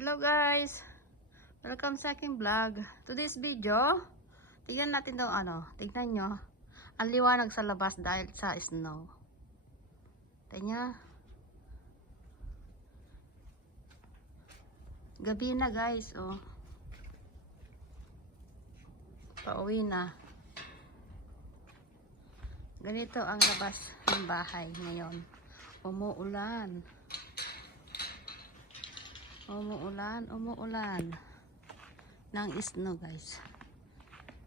Hello guys! Welcome sa aking vlog. Today's video, tignan natin daw tignan nyo. Ang liwanag sa labas dahil sa snow. Tignan. Gabi na guys, oh. Pauwi na. Ganito ang labas ng bahay ngayon. Umuulan. Umuulan ng snow guys.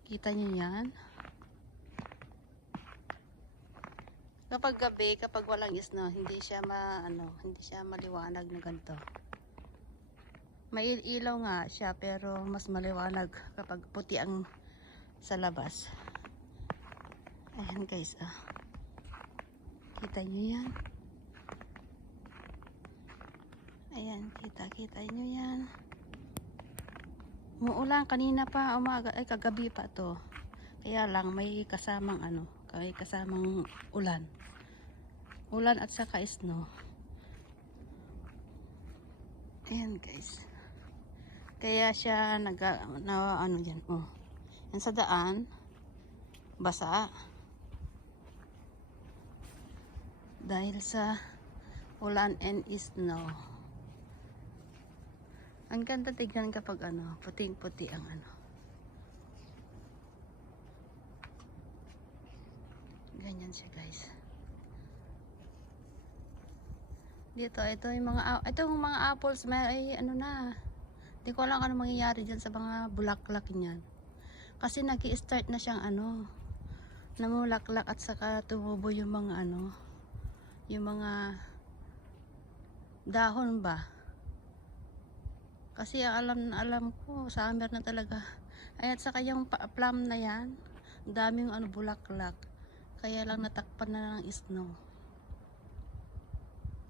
Kita nyo yan? Kapag gabi, kapag walang snow, hindi siya maliwanag na ganito. May ilaw nga siya pero mas maliwanag kapag puti ang sa labas. Ayan guys, ah. Kita nyo yan? Ayan, kita nyo yan. Umuulan kanina pa, umaga, ay kagabi pa to. Kaya lang may kasamang kasamang ulan. Ulan at saka snow. Ayan guys. Kaya siya yan, oh. Yan sa daan, basa. Dahil sa ulan and snow. Ang ganda tignan kapag puting-puti ang ganyan siya guys. Dito, ito yung mga apples, may na. Hindi ko alam ano mangyayari dyan sa mga bulaklak niyan. Kasi nag-i-start na siyang namulaklak at saka tumubo yung mga yung mga dahon ba. Kasi alam ko, summer na talaga. Ay, at saka yung plum na yan, daming bulaklak. Kaya lang natakpan na ng snow.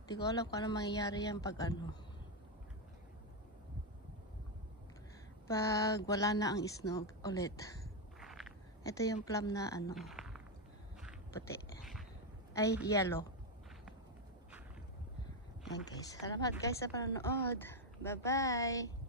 Hindi ko alam kung ano mangyayari yan pag pag wala na ang snow ulit. Ito yung plum na puti. Ay, yellow. Yan guys. Salamat guys sa panonood. Bye-bye.